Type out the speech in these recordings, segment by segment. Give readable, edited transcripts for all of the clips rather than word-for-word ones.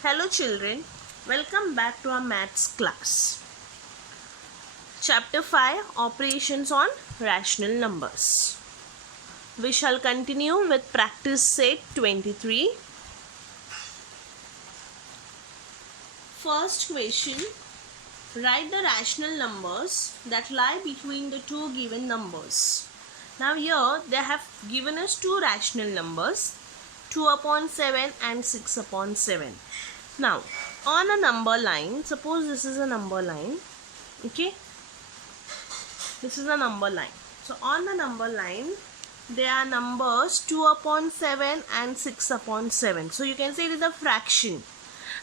Hello children, welcome back to our maths class. Chapter 5 Operations on Rational Numbers. We shall continue with practice set 23. First question, write the rational numbers that lie between the two given numbers. Now here they have given us two rational numbers, 2/7 and 6/7. Now on a number line, suppose this is a number line, okay, this is a number line. So on the number line there are numbers 2/7 and 6/7. So you can say it is a fraction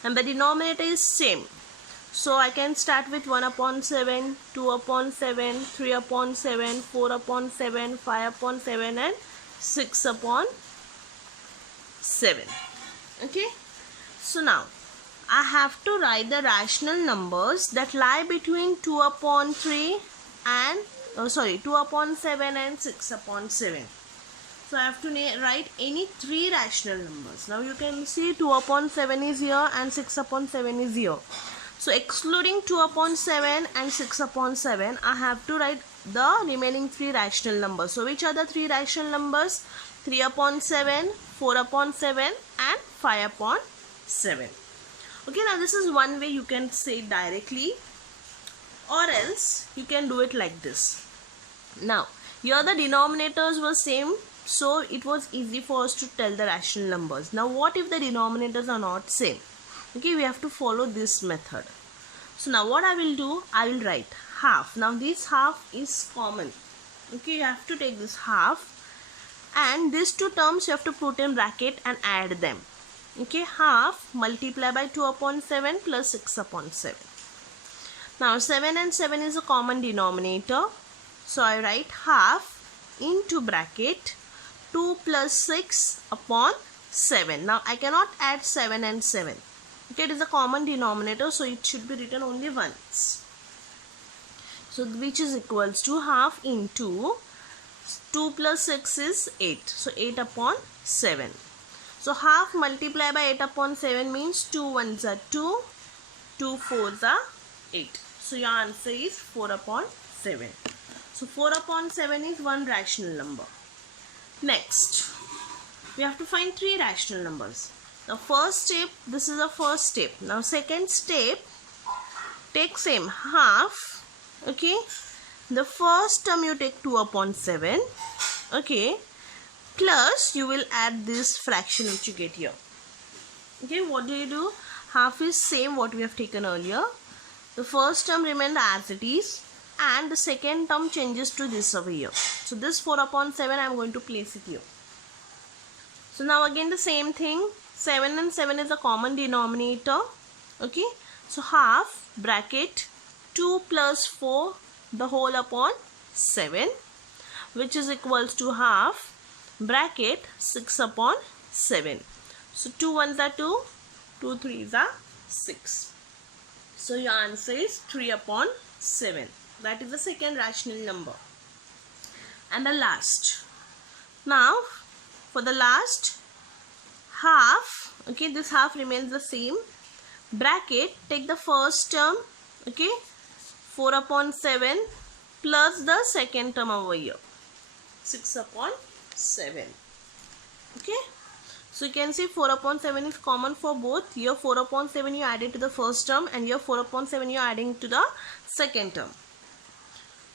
and the denominator is same. So I can start with 1/7, 2/7, 3/7, 4/7, 5/7 and 6/7. Okay. So now I have to write the rational numbers that lie between 2/3 and 2/7 and 6/7. So I have to write any three rational numbers. Now you can see 2/7 is here and 6/7 is here. So excluding 2/7 and 6/7, I have to write the remaining three rational numbers. So which are the three rational numbers? 3/7, 4/7 and 5/7. Okay, now this is one way you can say it directly, or else you can do it like this. Now here the denominators were same, so it was easy for us to tell the rational numbers. Now what if the denominators are not same? Okay, we have to follow this method. So now what I will do, I will write half. Now this half is common. Okay, you have to take this half and these two terms you have to put in bracket and add them. Okay, half multiply by 2/7 plus 6/7. Now 7 and 7 is a common denominator. So I write half into bracket 2 plus 6/7. Now I cannot add 7 and 7. Okay, it is a common denominator, so it should be written only once. So which is equals to half into 2 plus 6 is 8. So 8/7. So half multiplied by 8/7 means 2 ones are 2, 2 fours are 8. So your answer is 4/7. So 4/7 is one rational number. Next, we have to find three rational numbers. Now first step, this is the first step. Now second step, take same half. Okay, the first term you take 2/7. Okay, plus you will add this fraction which you get here. Okay, what do? Half is same what we have taken earlier. The first term remains as it is and the second term changes to this over here. So this 4/7 I am going to place it here. So now again the same thing, 7 and 7 is a common denominator. Okay, so half bracket 2 plus 4 the whole upon 7, which is equals to half bracket 6/7. So 2 ones are 2, 2 threes are 6. So your answer is 3/7. That is the second rational number. And the last. Now for the last, half, okay, this half remains the same. Bracket, take the first term, okay, 4/7 plus the second term over here, 6/7. Okay, so you can see 4/7 is common for both. Here 4/7 you added to the first term and here 4/7 you are adding to the second term.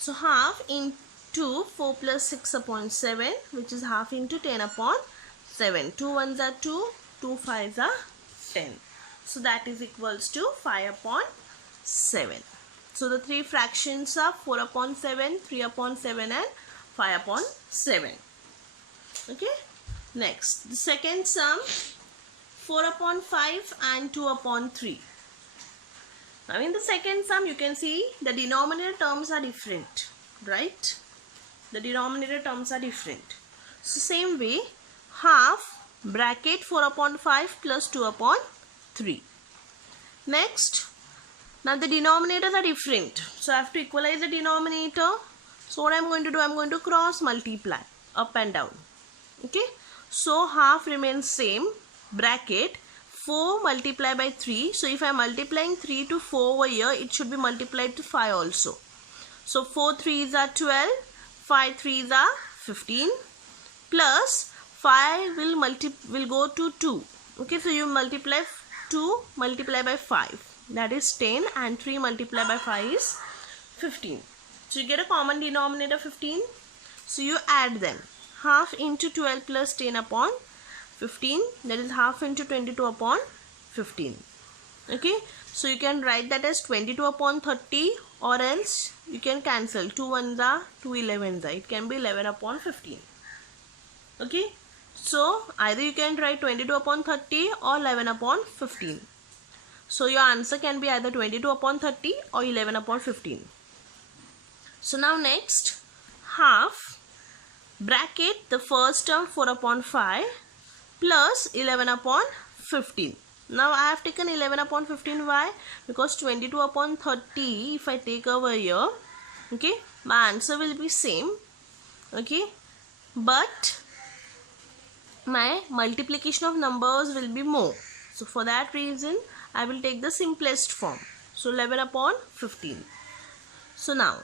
So half into 4 plus 6/7, which is half into 10/7. 2 ones are 2, 2 fives are 10. So that is equals to 5/7. So the three fractions are 4/7, 3/7 and 5/7. Okay. Next, the second sum, 4/5 and 2/3. Now in the second sum you can see the denominator terms are different, right? The denominator terms are different. So same way, half bracket 4/5 plus 2/3. Next, now the denominators are different, so I have to equalize the denominator. So what I am going to do, I am going to cross multiply up and down. Okay, so half remains same bracket 4 multiplied by 3. So if I am multiplying 3 to 4 over here, it should be multiplied to 5 also. So 4 3s are 12, 5 3s are 15, plus 5 will go to 2. Okay, so you multiply 2 multiplied by 5, that is 10, and 3 multiplied by 5 is 15. So you get a common denominator 15. So you add them. Half into 12 plus 10 upon 15, that is half into 22 upon 15. Okay, so you can write that as 22 upon 30, or else you can cancel 2 1s are 2 11s are. It can be 11 upon 15. Okay, so either you can write 22 upon 30 or 11 upon 15. So your answer can be either 22 upon 30 or 11 upon 15. So now next, half bracket the first term 4 upon 5 plus 11 upon 15. Now I have taken 11 upon 15. Why? Because 22 upon 30, if I take over here, okay, my answer will be same. Okay, but my multiplication of numbers will be more. So for that reason, I will take the simplest form. So 11 upon 15. So now,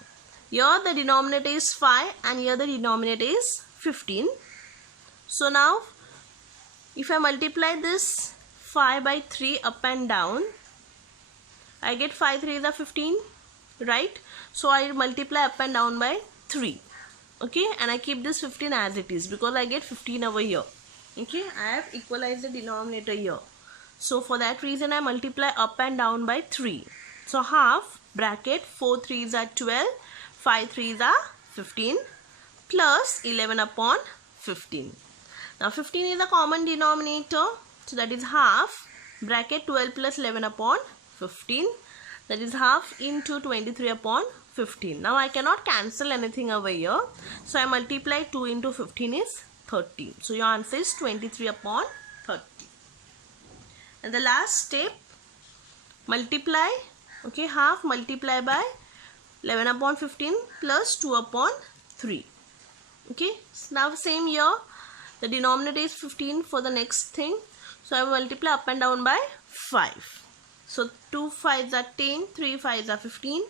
here the denominator is 5 and here the denominator is 15. So now, if I multiply this 5 by 3 up and down, I get 5 3s are 15, right? So I multiply up and down by 3. Okay, and I keep this 15 as it is because I get 15 over here. Okay, I have equalized the denominator here. So for that reason, I multiply up and down by 3. So half bracket 4 3s are 12, 5 3s are 15, plus 11 upon 15. Now 15 is a common denominator, so that is half bracket 12 plus 11 upon 15, that is half into 23 upon 15. Now I cannot cancel anything over here, so I multiply 2 into 15 is 30. So your answer is 23 upon 30. And the last step, multiply, okay, half multiply by 11 upon 15 plus 2 upon 3. Okay, so now same here, the denominator is 15 for the next thing. So I will multiply up and down by 5. So 2 5s are 10, 3 5s are 15,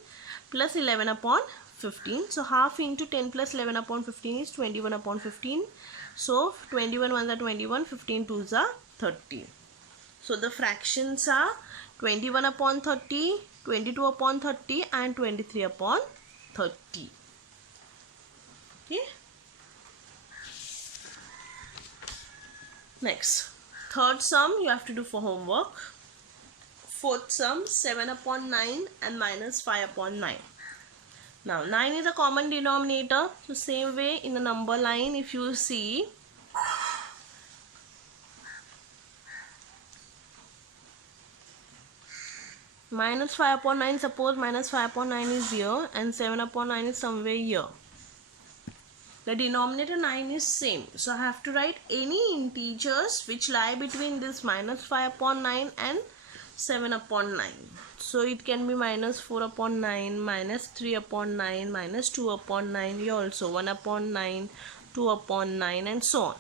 plus 11 upon 15. So half into 10 plus 11 upon 15 is 21 upon 15. So 21 1s are 21, 15 2s are 30. So the fractions are 21 upon 30, 22 upon 30 and 23 upon 30. Okay. Next, third sum you have to do for homework. Fourth sum, 7 upon 9 and minus 5 upon 9. Now 9 is a common denominator. So same way in the number line, if you see, minus 5 upon 9, suppose minus 5 upon 9 is here and 7 upon 9 is somewhere here. The denominator 9 is same. So I have to write any integers which lie between this minus 5 upon 9 and 7 upon 9. So it can be minus 4 upon 9, minus 3 upon 9, minus 2 upon 9, here also 1 upon 9, 2 upon 9 and so on.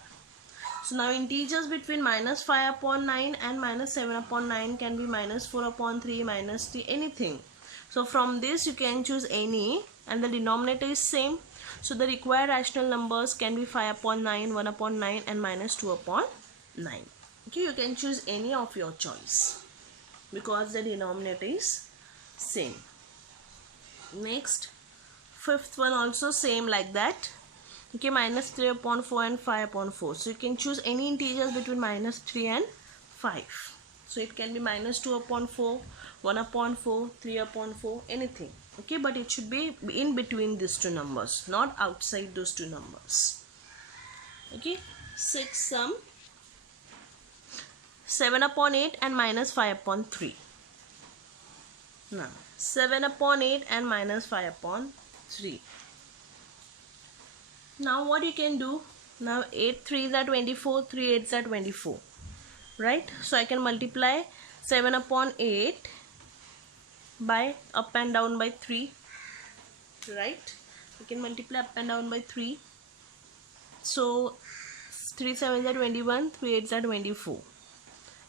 So now integers between minus 5 upon 9 and minus 7 upon 9 can be minus 4 upon 3, minus 3, anything. So from this you can choose any and the denominator is same. So the required rational numbers can be 5 upon 9, 1 upon 9 and minus 2 upon 9. Okay, you can choose any of your choice because the denominator is same. Next, fifth one also same like that. Okay, minus 3 upon 4 and 5 upon 4. So you can choose any integers between minus 3 and 5. So it can be minus 2 upon 4, 1 upon 4, 3 upon 4, anything. Okay, but it should be in between these two numbers, not outside those two numbers. Okay, sixth sum, 7 upon 8 and minus 5 upon 3. Now 7 upon 8 and minus 5 upon 3. Now what you can do, now 8 3s are 24, 3 8s are 24, right? So I can multiply 7 upon 8 by up and down by 3, right? You can multiply up and down by 3. So 3 7s are 21, 3 8s are 24.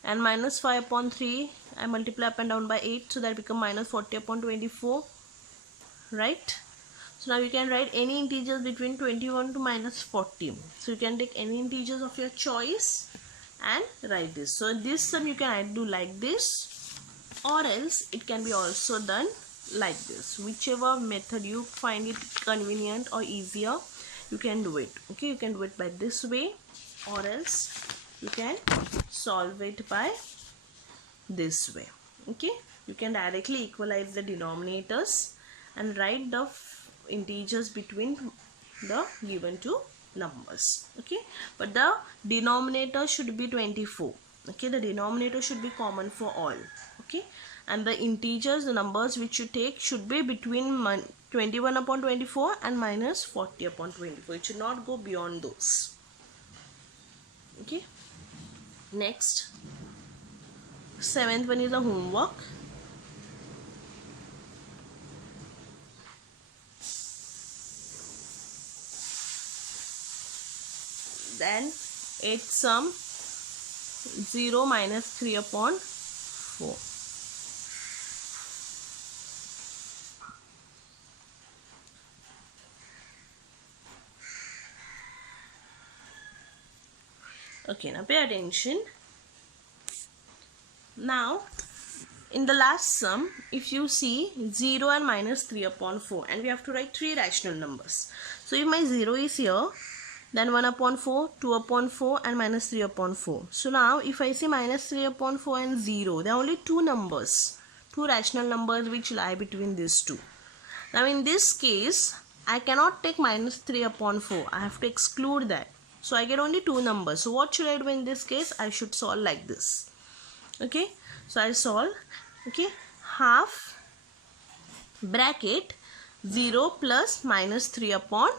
and minus 5 upon 3 I multiply up and down by 8, so that become minus 40 upon 24, right? So now you can write any integers between 21 to minus 40. So you can take any integers of your choice and write this. So this sum you can either do like this, or else it can be also done like this. Whichever method you find it convenient or easier, you can do it. Okay, you can do it by this way, or else you can solve it by this way. Okay, you can directly equalize the denominators and write the integers between the given two numbers. Okay, but the denominator should be 24. Okay, the denominator should be common for all. Okay, and the integers, the numbers which you take, should be between 21 upon 24 and minus 40 upon 24. It should not go beyond those. Okay, next, 7th one is a homework. Then 8th sum, 0 minus 3 upon 4. Okay, now pay attention. Now in the last sum, if you see 0 and minus 3 upon 4, and we have to write 3 rational numbers. So if my 0 is here, then 1 upon 4, 2 upon 4 and minus 3 upon 4. So now if I say minus 3 upon 4 and 0, there are only 2 numbers, 2 rational numbers which lie between these two. Now in this case, I cannot take minus 3 upon 4. I have to exclude that. So I get only 2 numbers. So what should I do in this case? I should solve like this. Okay, so I solve. Okay, half bracket 0 plus minus 3 upon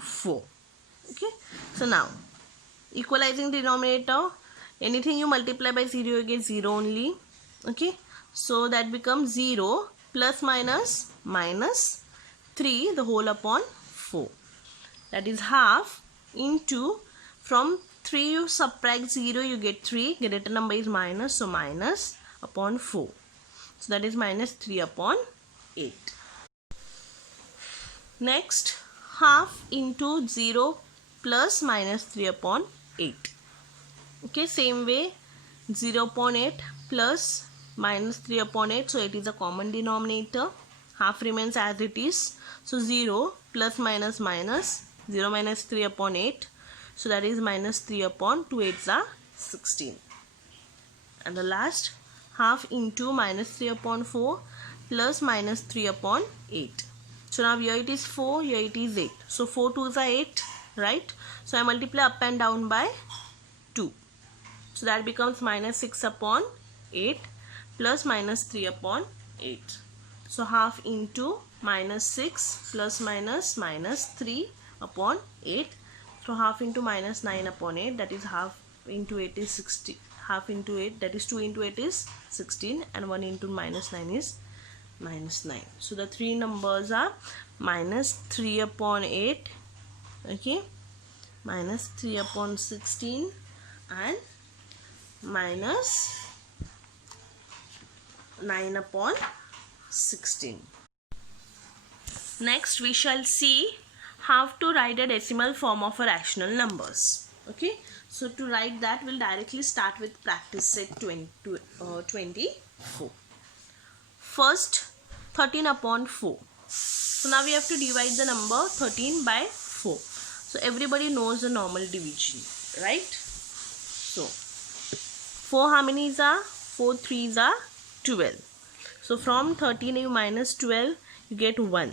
4. Okay, so now equalizing denominator, anything you multiply by 0 you get 0 only. Okay, so that becomes 0 plus minus minus 3 the whole upon 4, that is half into, from 3 you subtract 0 you get 3, greater number is minus, so minus upon 4, so that is minus 3 upon 8. Next, half into 0 plus minus 3 upon 8. Okay, same way, 0 upon 8 plus minus 3 upon 8, so it is a common denominator, half remains as it is, so 0 plus minus minus 0 minus 3 upon 8, so that is minus 3 upon 2 8s are 16. And the last, half into minus 3 upon 4 plus minus 3 upon 8. So now here it is 4, here it is 8. So 4 2s are 8, right? So I multiply up and down by 2. So that becomes minus 6 upon 8 plus minus 3 upon 8. So half into minus 6 plus minus minus 3 upon 8. So half into minus 9 upon 8, that is half into 8 is 60. Half into 8, that is 2 into 8 is 16, and 1 into minus 9 is minus 9. So the three numbers are minus 3 upon 8, okay, minus 3 upon 16 and minus 9 upon 16. Next we shall see how to write a decimal form of a rational numbers. Okay, so to write that, we'll directly start with practice set 24. First, 13 upon 4. So now we have to divide the number 13 by 4. So everybody knows the normal division, right? So 4 how many are? 4 3s are 12. So from 13 you minus 12, you get 1.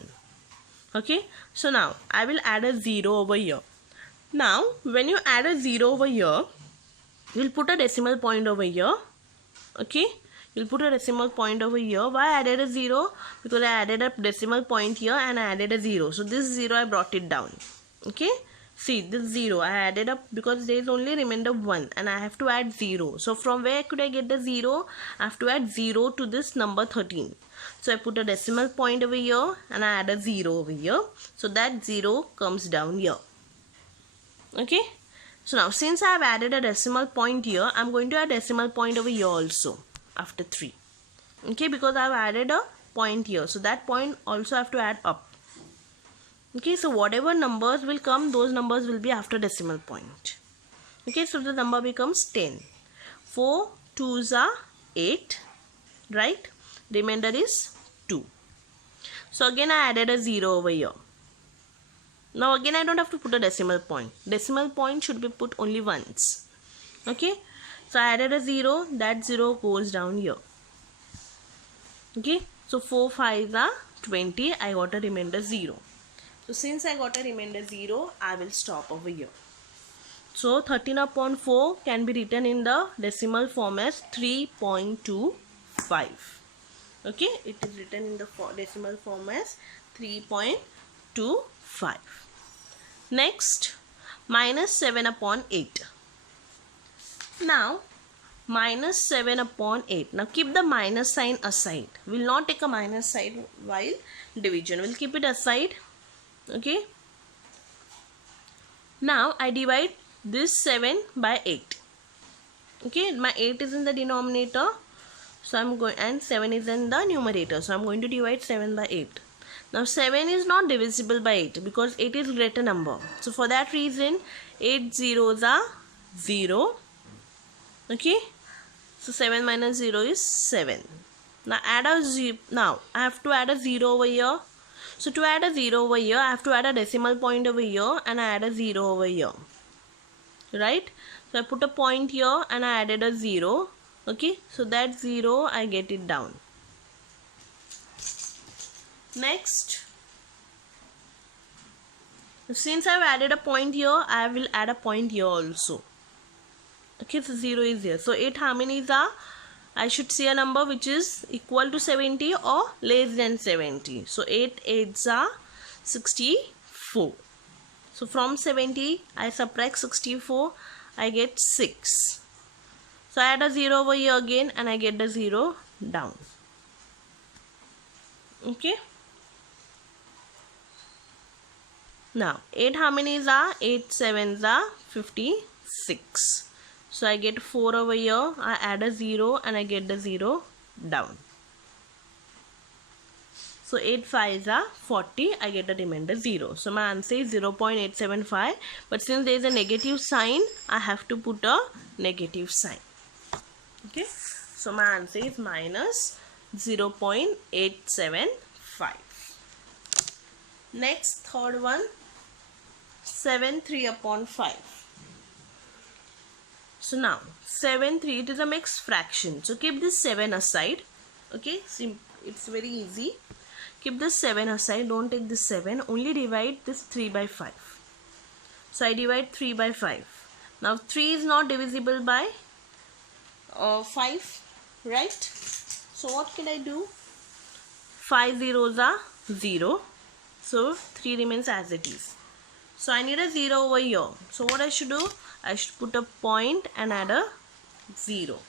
Okay, so now I will add a 0 over here. Now when you add a 0 over here, you will put a decimal point over here. Okay, you will put a decimal point over here. Why I added a 0? Because I added a decimal point here and I added a 0. So this 0 I brought it down. Okay, see this 0 I added up because there is only remainder 1 and I have to add 0. So from where could I get the 0? I have to add 0 to this number 13. So I put a decimal point over here and I add a 0 over here. So that 0 comes down here. Okay, So now since I have added a decimal point here, I'm going to add decimal point over here also after 3. Okay, because I have added a point here, so that point also have to add up. Okay, so whatever numbers will come, those numbers will be after decimal point. Okay, so the number becomes 10. 4 2s are 8, right? Remainder is 2. So again I added a 0 over here. Now again I don't have to put a decimal point. Decimal point should be put only once. Okay, so I added a 0, that 0 goes down here. Okay, so 4 5s are 20, I got a remainder 0. So since I got a remainder 0, I will stop over here. So 13 upon 4 can be written in the decimal form as 3.25. Okay, it is written in the decimal form as 3.25. Next, minus 7 upon 8. Now, minus 7 upon 8. Now, keep the minus sign aside. We will not take a minus sign while division. We will keep it aside. Okay. Now, I divide this 7 by 8. Okay, my 8 is in the denominator. So, I'm going, and 7 is in the numerator. So, I'm going to divide 7 by 8. Now, 7 is not divisible by 8 because 8 is greater number. So, for that reason, 8 zeros are 0. Okay. So, 7 minus 0 is 7. Now, I have to add a 0 over here. So, to add a 0 over here, I have to add a decimal point over here and I add a 0 over here. Right? So, I put a point here and I added a 0. Okay. So, that 0, I get it down. Next, since I have added a point here, I will add a point here also. Okay, so 0 is here. So 8 how many is are? I should see a number which is equal to 70 or less than 70. So 8 8s are 64. So from 70, I subtract 64, I get 6. So I add a 0 over here again and I get the 0 down. Okay. Now 8 how many is are? 8 7s are 56. So I get 4 over here, I add a 0 and I get the 0 down. So 8 5s are 40, I get the remainder 0. So my answer is 0.875, but since there is a negative sign, I have to put a negative sign. Okay, so my answer is minus 0.875. Next, third one, 7 3 upon 5. So now 7 3, it is a mixed fraction. So keep this 7 aside. Okay, it's very easy. Keep this 7 aside. Don't take this 7. Only divide this 3 by 5. So I divide 3 by 5. Now 3 is not divisible by 5, right? So what can I do? 5 zeros are 0. So 3 remains as it is. So I need a 0 over here. So what I should do? I should put a point and add a 0.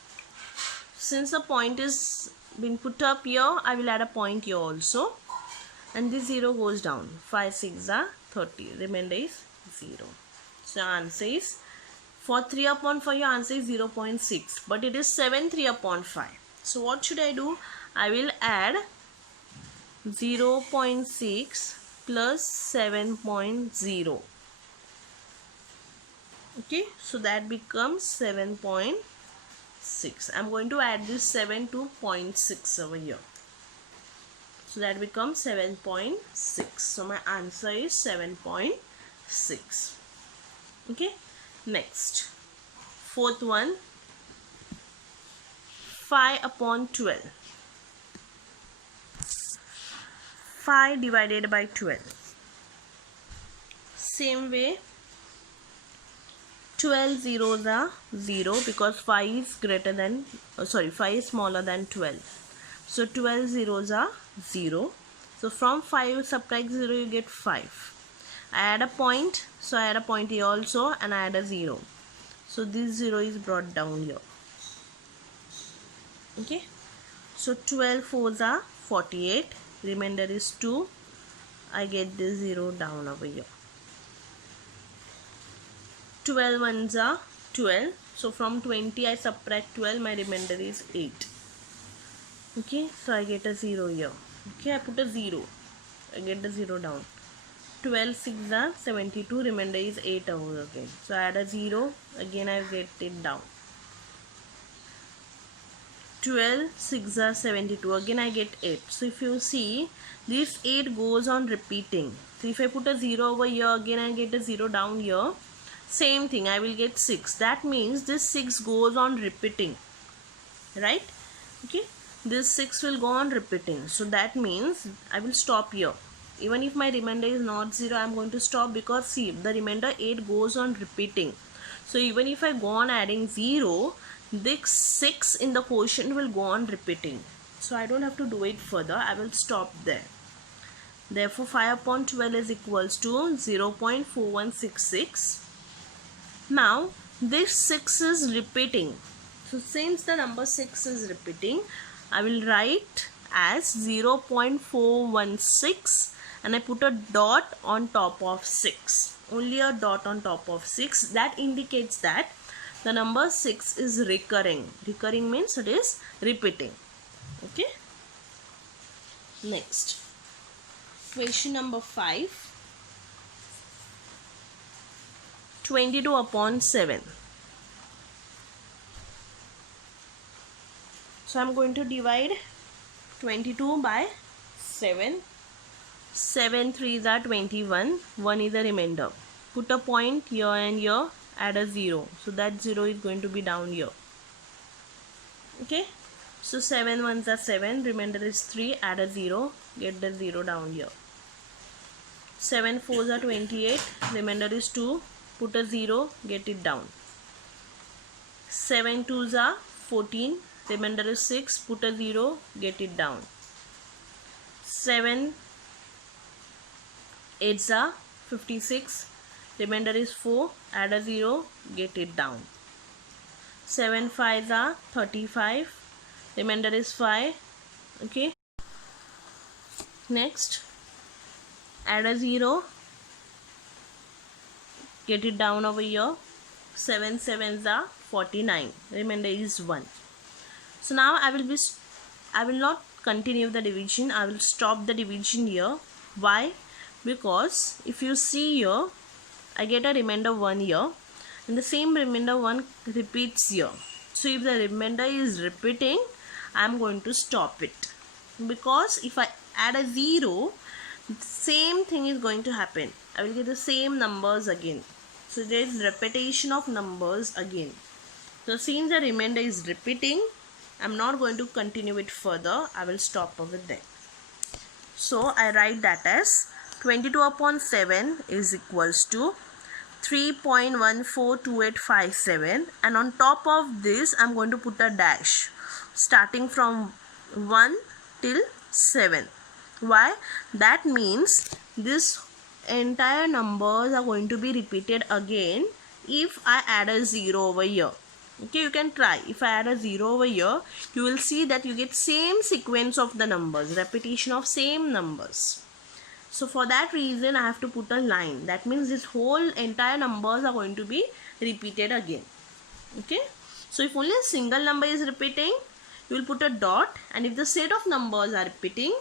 Since the point is being put up here, I will add a point here also. And this 0 goes down. 5 6 are 30. Remainder is 0. So answer is, for 3 upon 5, your answer is 0.6. But it is 7 3 upon 5. So what should I do? I will add 0.6 plus 7.0. Okay, so that becomes 7.6. I'm going to add this 7 to 0.6 over here. So that becomes 7.6. So my answer is 7.6. Okay, next, fourth one, 5 upon 12. 5 divided by 12. Same way, 12 zeros are 0 because 5 is greater than 5 is smaller than 12. So 12 zeros are 0. So from 5 subtract 0, you get 5. I add a point, so I add a point here also and I add a 0. So this 0 is brought down here. Okay, so 12 4s are 48. Remainder is 2. I get this 0 down over here. 12 ones are 12. So from 20 I subtract 12, my remainder is 8. Okay, so I get a 0 here. Okay, I put a 0. I get the 0 down. 12 6 are 72, remainder is 8 over again. So I add a 0, again I get it down. 12 6 are 72, again I get 8. So if you see, this 8 goes on repeating. So if I put a 0 over here, again I get a 0 down here. Same thing, I will get 6. That means this 6 goes on repeating, right? Okay, this 6 will go on repeating. So that means I will stop here. Even if my remainder is not 0, I am going to stop, because see, the remainder 8 goes on repeating. So even if I go on adding 0, this 6 in the quotient will go on repeating. So I don't have to do it further. I will stop there. Therefore 5 upon 12 is equals to 0.4166. Now this 6 is repeating. So since the number 6 is repeating, I will write as 0.416 and I put a dot on top of 6. Only a dot on top of 6. That indicates that the number 6 is recurring. Recurring means it is repeating. Okay. Next. Question number 5. 22 upon 7. So I am going to divide 22 by 7. 7 3s are 21. 1 is the remainder. Put a point here and here. Add a 0. So that 0 is going to be down here. Okay. So 7 ones are 7. Remainder is 3. Add a 0. Get the 0 down here. 7 4s are 28. Remainder is 2. Put a 0. Get it down. 7 2s are 14. Remainder is 6. Put a 0. Get it down. 7 8s are 56. Remainder is 4. Add a 0. Get it down. 7 5s are 35. Remainder is 5. Okay. Next. Add a 0. Get it down over here. 7 7s are 49. Remainder is 1. So now I will not continue the division. I will stop the division here. Why? Because if you see here, I get a remainder 1 here, and the same remainder 1 repeats here. So if the remainder is repeating, I am going to stop it, because if I add a 0, same thing is going to happen. I will get the same numbers again. So there is repetition of numbers again. So since the remainder is repeating, I am not going to continue it further. I will stop over there. So I write that as 22 upon 7 is equals to 3.142857, and on top of this I am going to put a dash starting from 1 till 7. Why? That means this entire numbers are going to be repeated again if I add a 0 over here. Okay, you can try. If I add a 0 over here, you will see that you get same sequence of the numbers, repetition of same numbers. So for that reason I have to put a line. That means this whole entire numbers are going to be repeated again. Okay. So if only a single number is repeating, you will put a dot, and if the set of numbers are repeating,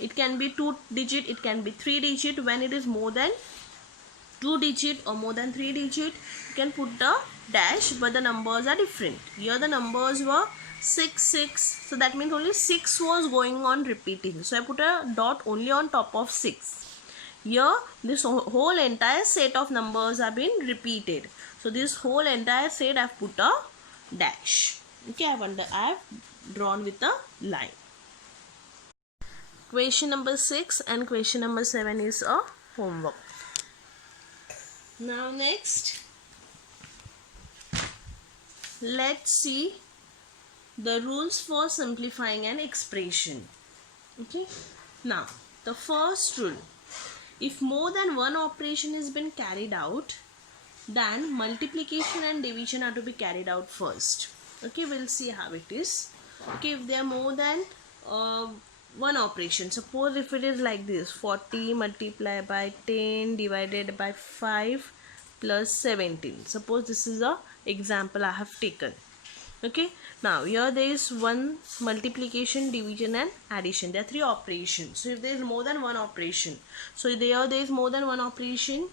it can be 2 digit, it can be 3 digit. When it is more than 2 digit or more than 3 digit, you can put the dash, but the numbers are different. Here the numbers were 6 6, so that means only 6 was going on repeating, so I put a dot only on top of 6. Here this whole entire set of numbers have been repeated, so this whole entire set I have put a dash. Okay, I have drawn with a line. Question number 6 and question number 7 is a homework. Now next, let's see the rules for simplifying an expression. Okay. Now the first rule: if more than one operation has been carried out, then multiplication and division are to be carried out first. Okay, we'll see how it is. Okay, if there are more than one operation, suppose if it is like this: 40 multiplied by 10 divided by 5 plus 17. Suppose this is a example I have taken. Okay, now here there is one multiplication, division and addition. There are three operations. So if there is more than one operation, so there is more than one operation,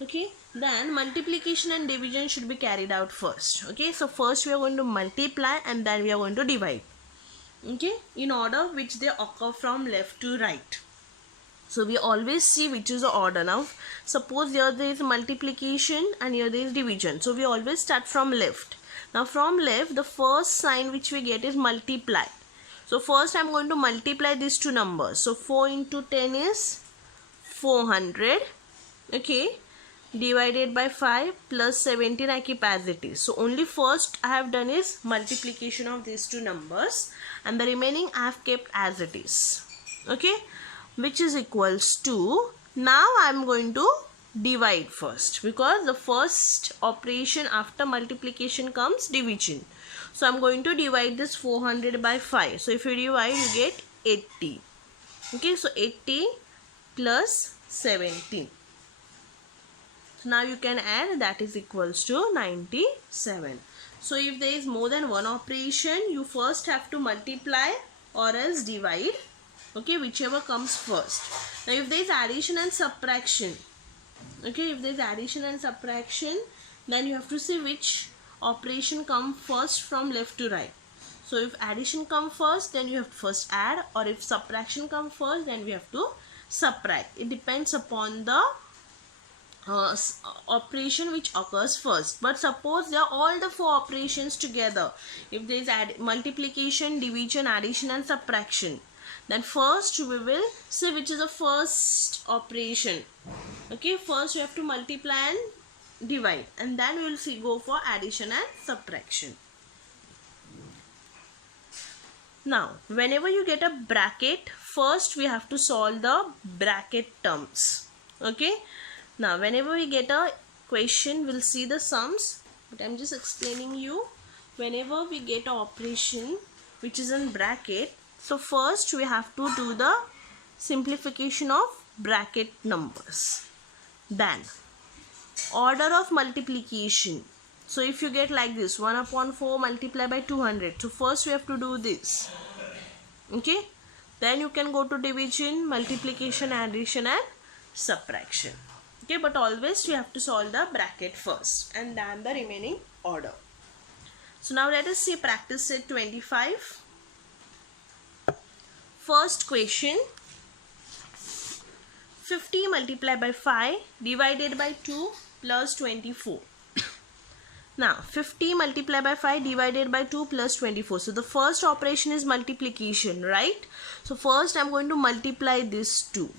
okay, then multiplication and division should be carried out first. Okay, so first we are going to multiply and then we are going to divide, okay, in order which they occur from left to right. So we always see which is the order. Now suppose here there is multiplication and here there is division, so we always start from left. Now from left, the first sign which we get is multiply. So first I am going to multiply these two numbers. So 4 into 10 is 400. Okay, divided by 5 plus 17 I keep as it is. So only first I have done is multiplication of these two numbers, and the remaining I have kept as it is. Okay, which is equals to, now I am going to divide first, because the first operation after multiplication comes division. So I'm going to divide this 400 by 5. So if you divide, you get 80. Okay, so 80 plus 17. So now you can add, that is equals to 97. So if there is more than one operation, you first have to multiply or else divide. Okay, whichever comes first. Now if there is addition and subtraction, okay, if there is addition and subtraction, then you have to see which operation come first from left to right. So if addition come first, then you have to first add, or if subtraction come first, then we have to subtract. It depends upon the operation which occurs first. But suppose they are all the four operations together. If there is multiplication, division, addition and subtraction, then first we will see which is the first operation. Okay, first you have to multiply and divide, and then we will see go for addition and subtraction. Now whenever you get a bracket, first we have to solve the bracket terms. Okay, now whenever we get a question, we'll see the sums, but I'm just explaining you. Whenever we get an operation which is in bracket, so first we have to do the simplification of bracket numbers. Then order of multiplication. So if you get like this, 1 upon 4 multiplied by 200. So first we have to do this. Okay. Then you can go to division, multiplication, addition and subtraction. Okay, but always you have to solve the bracket first and then the remaining order. So now let us see practice set 25. First question, 50 multiplied by 5 divided by 2 plus 24. Now 50 multiplied by 5 divided by 2 plus 24. So the first operation is multiplication, right? So first I am going to multiply this 2.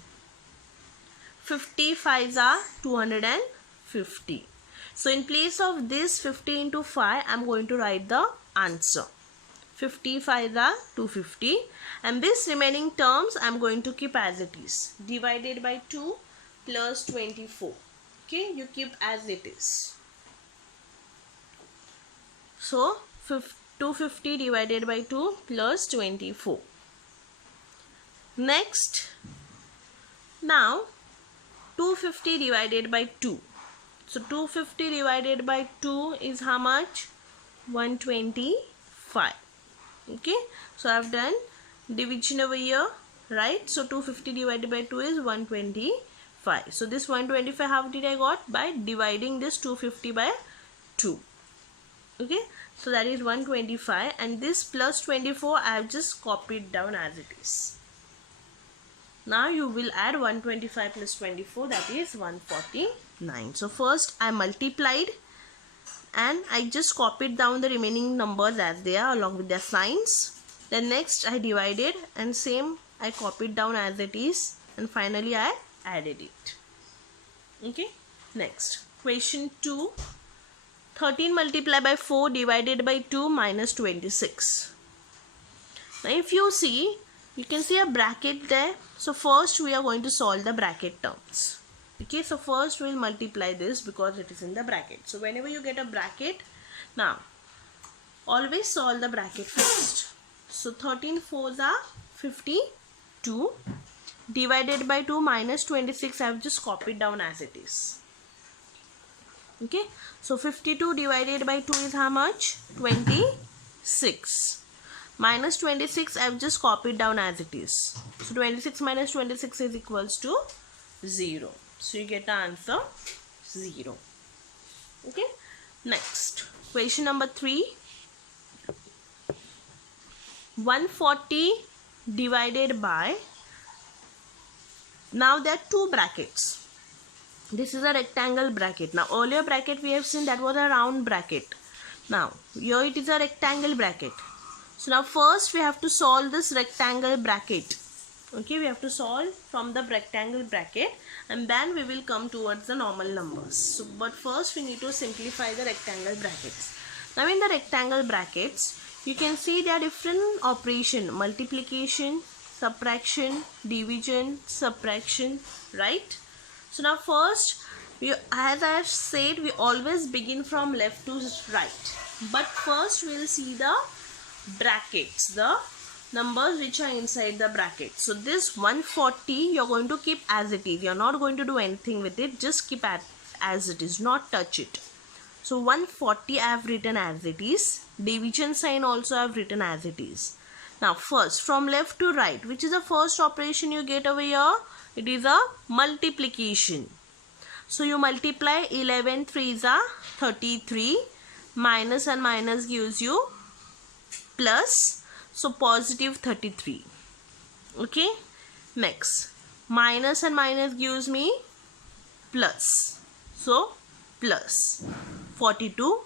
50 5s are 250. So in place of this 50 into 5, I am going to write the answer. 50 5s are 250, and this remaining terms I am going to keep as it is. Divided by 2 plus 24. Okay, you keep as it is. So 250 divided by 2 plus 24. Next, now 250 divided by 2. So 250 divided by 2 is how much? 125. Okay, so I have done division over here, right? So 250 divided by 2 is 125. So this 125 how did I got? By dividing this 250 by 2. Okay, so that is 125, and this plus 24 I have just copied down as it is. Now you will add 125 plus 24, that is 149. So first I multiplied and I just copied down the remaining numbers as they are along with their signs. Then next I divided and same I copied down as it is, and finally I added it. Okay, next question 2. 13 multiplied by 4 divided by 2 minus 26. Now if you see, you can see a bracket there. So first we are going to solve the bracket terms. Okay, so first we will multiply this because it is in the bracket. So whenever you get a bracket, now always solve the bracket first. So 13 4s are 52 divided by 2 minus 26. I have just copied down as it is. Okay, so 52 divided by 2 is how much? 26. Minus 26, I've just copied down as it is. So 26 minus 26 is equals to 0. So you get the answer 0. Okay, next question number 3. 140 divided by, now there are two brackets. This is a rectangle bracket. Now earlier bracket we have seen that was a round bracket. Now here it is a rectangle bracket. So now first we have to solve this rectangle bracket. Okay, we have to solve from the rectangle bracket and then we will come towards the normal numbers. So but first we need to simplify the rectangle brackets. Now in the rectangle brackets you can see there are different operation: multiplication, subtraction, division, subtraction, right? So now first, as I have said, we always begin from left to right. But first we will see the brackets, the numbers which are inside the bracket. So this 140 you are going to keep as it is. You are not going to do anything with it. Just keep as it is. Not touch it. So 140 I have written as it is. Division sign also I have written as it is. Now first from left to right, which is the first operation you get over here? It is a multiplication. So you multiply 11 3s are 33. Minus and minus gives you plus. So positive 33. Okay. Next. Minus and minus gives me plus. So plus 42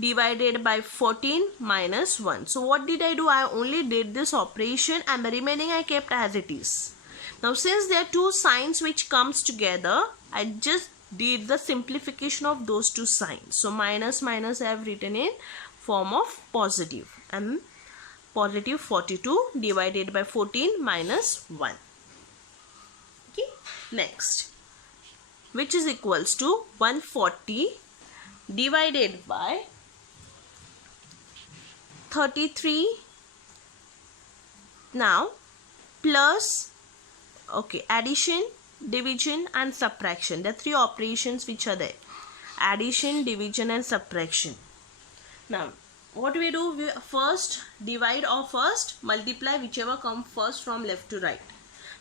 divided by 14 minus 1. So what did I do? I only did this operation and the remaining I kept as it is. Now since there are two signs which comes together, I just did the simplification of those two signs. So minus minus I have written in form of positive, and positive 42 divided by 14 minus 1. Okay, next, which is equals to 140 divided by 33. Now plus, okay, addition, division and subtraction. There are three operations which are there: addition, division and subtraction. Now what we do, we first divide or first multiply, whichever comes first from left to right.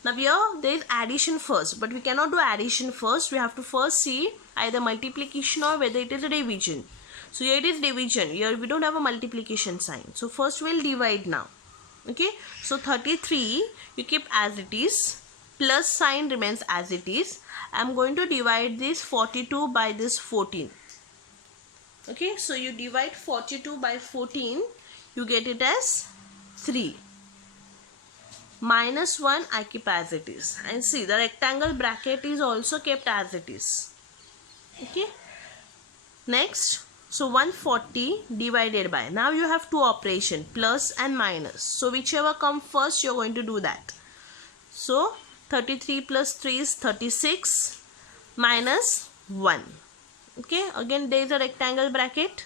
Now here there is addition first, but we cannot do addition first. We have to first see either multiplication or whether it is a division. So here it is division. Here we don't have a multiplication sign. So first we'll divide now. Okay, so 33 you keep as it is, plus sign remains as it is. I am going to divide this 42 by this 14. Okay, so you divide 42 by 14, you get it as 3. Minus 1 I keep as it is. And see, the rectangle bracket is also kept as it is. Okay, next, so 140 divided by, now you have two operations, plus and minus. So whichever comes first you are going to do that. So 33 plus 3 is 36 minus 1. Okay, again there is a rectangle bracket.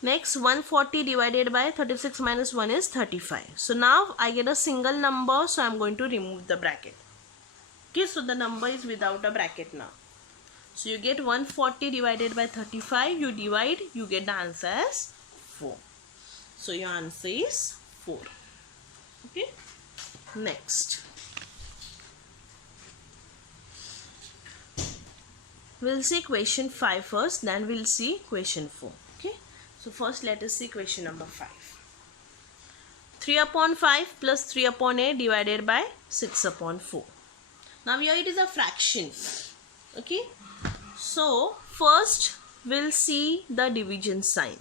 Next, 140 divided by 36 minus 1 is 35. So now I get a single number, so I am going to remove the bracket. Okay, so the number is without a bracket now. So you get 140 divided by 35, you divide, you get the answer as 4. So your answer is 4. Okay, next. We'll see question 5 first, then we'll see question 4. Okay, so first let us see question number 5. 3 upon 5 plus 3 upon 8 divided by 6 upon 4. Now here it is a fraction. Okay, so first we'll see the division sign.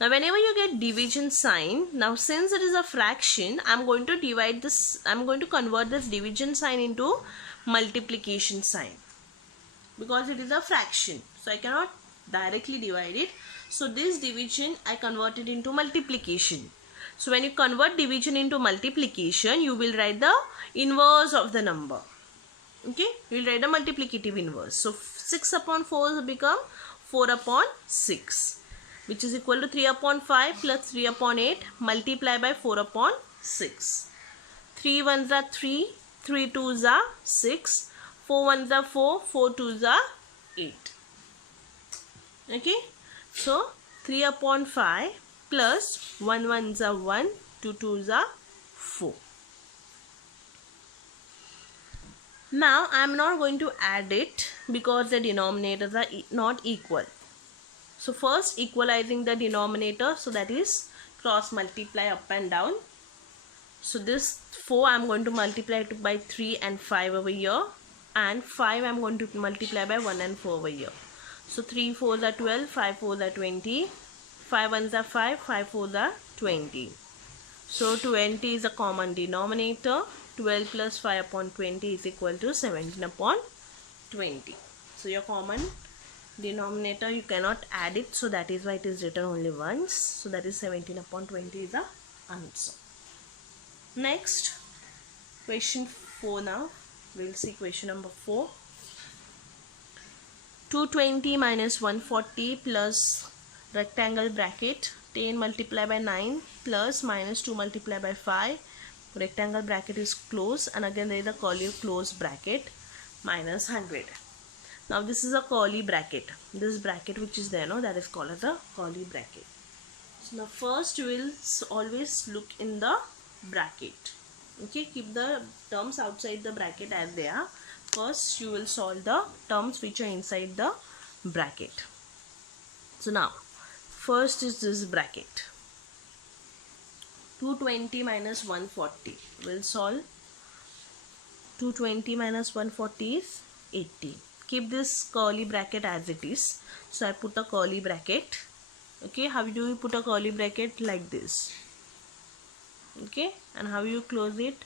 Now whenever you get division sign, now since it is a fraction, I'm going to divide this, I'm going to convert this division sign into multiplication sign. Because it is a fraction, so I cannot directly divide it. So this division I converted into multiplication. So when you convert division into multiplication, you will write the inverse of the number. Okay, you will write the multiplicative inverse. So 6 upon 4 will become 4 upon 6, which is equal to 3 upon 5 plus 3 upon 8 multiply by 4 upon 6. 3 ones are 3, 3 twos are 6. 4 ones are 4, 4 twos are 8. Okay, so 3 upon 5 plus 1 ones are 1, 2 twos are 4. Now I am not going to add it because the denominators are not equal. So first equalizing the denominator, so that is cross multiply up and down. So this 4 I am going to multiply it by 3 and 5 over here, and 5 I am going to multiply by 1 and 4 over here. So 3 4s are 12, 5 4s are 20, 5 1s are 5, 5 4s are 20. So 20 is a common denominator. 12 plus 5 upon 20 is equal to 17 upon 20. So your common denominator, you cannot add it, so that is why it is written only once. So that is 17 upon 20 is the answer. Next, question 4 now. We will see question number 4. 220 minus 140 plus rectangle bracket 10 multiplied by 9 plus minus 2 multiplied by 5. Rectangle bracket is closed, and again there is a curly close bracket minus 100. Now this is a curly bracket. This bracket which is there, no, that is called as a curly bracket. So now first we will always look in the bracket. Okay, keep the terms outside the bracket as they are. First you will solve the terms which are inside the bracket. So now first is this bracket. 220 minus 140. We'll solve. 220 minus 140 is 80. Keep this curly bracket as it is. So I put a curly bracket. Okay, how do you put a curly bracket? Like this. Okay, and how you close it?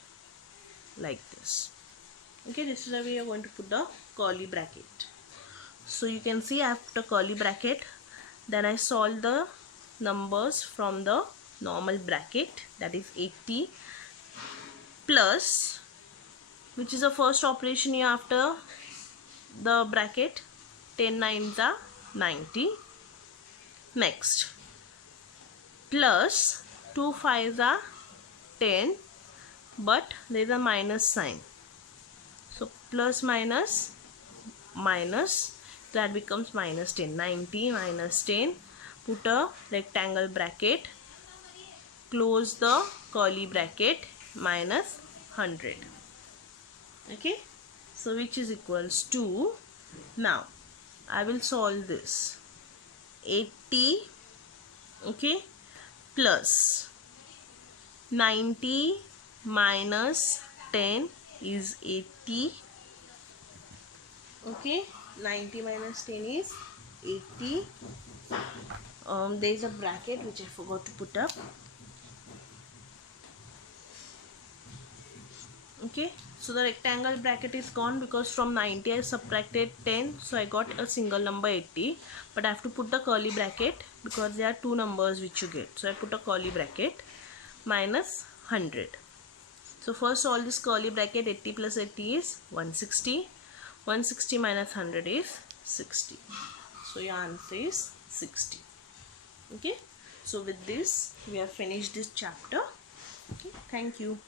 Like this. Okay, this is the way you're going to put the curly bracket. So you can see I have put a curly bracket. Then I solve the numbers from the normal bracket, that is 80 plus, which is the first operation here after the bracket, 10 nines are 90. Next, plus 2 5s are 10, but there is a minus sign. So plus minus minus, that becomes minus 10. 90 minus 10. Put a rectangle bracket, close the curly bracket, minus 100. Okay, so which is equals to, now I will solve this, 80, okay, plus 90 minus 10 is 80. Okay, 90 minus 10 is 80. There is a bracket which I forgot to put up. Okay, so the rectangle bracket is gone because from 90 I subtracted 10, so I got a single number 80, but I have to put the curly bracket because there are two numbers which you get. So I put a curly bracket, minus 100. So first all this curly bracket, 80 plus 80 is 160. 160 minus 100 is 60. So your answer is 60. Okay, so with this we have finished this chapter. Okay, thank you.